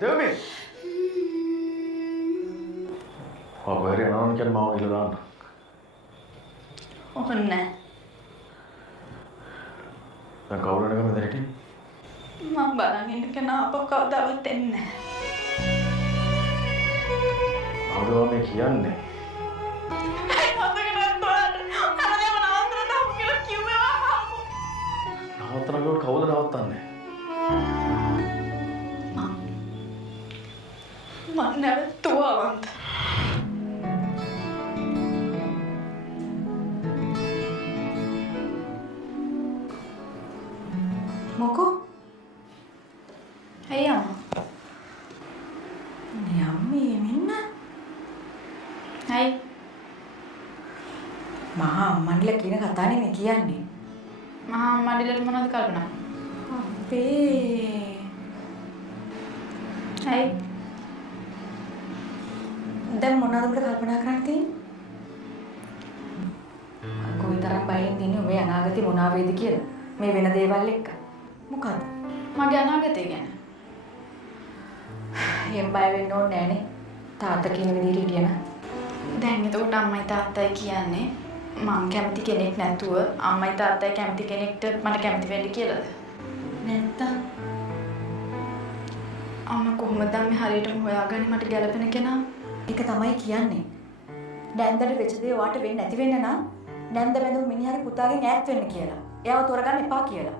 දෙවමි. ඔබ හරි යනවා කියන මාව ඉල දාන්න. ඔන්න. දැන් කවුරුද නැගම මෙතන හිටියේ? මම බලන් ඉන්න කෙනා අප කවදාවත් එන්නේ නැහැ. කවුද මේ කියන්නේ? නවත්තනකොට කවුද නවත්තන්නේ? මම නැවතුවා වන්ත. මොකෝ? අයියා. යම්මි මෙන්න. හයි. මහා අම්මන්ලා කියන කතානේ මේ කියන්නේ. මහා අම්මඩිලට මොනවද කල්පනා? අපේ. හයි. දැන් මොනවද අපිට කල්පනා කරන්න තියෙන්නේ? කොයිතරම් බයෙන් ඉන්නේ ඔබේ අනාගතේ මොනවා වේද කියලා. මේ වෙන දේවල් එක්ක. මොකද? මගේ අනාගතය ගැන. එහෙම බය වෙන්න ඕනේ නෑනේ. තාත්තා කියන විදිහට හිටියන. දැන් එතකොට අම්මයි තාත්තයි කියන්නේ මං කැමති කෙනෙක් නැතුව අම්මයි තාත්තයි කැමති කෙනෙක්ට මට කැමති වෙන්න කියලාද? නැත්තම් අම්මා කොහොමද මේ හරියටම හොයාගන්නේ මට ගැළපෙන කෙනා? ඒක තමයි කියන්නේ. නැන්දට වෙච්ච දේ වාට වෙන්නේ නැති වෙන්න නම් නැන්ද බඳු මිනිහාගේ පුතාගෙන් ඈත් වෙන්න කියලා. එයාව තෝරගන්න එපා කියලා.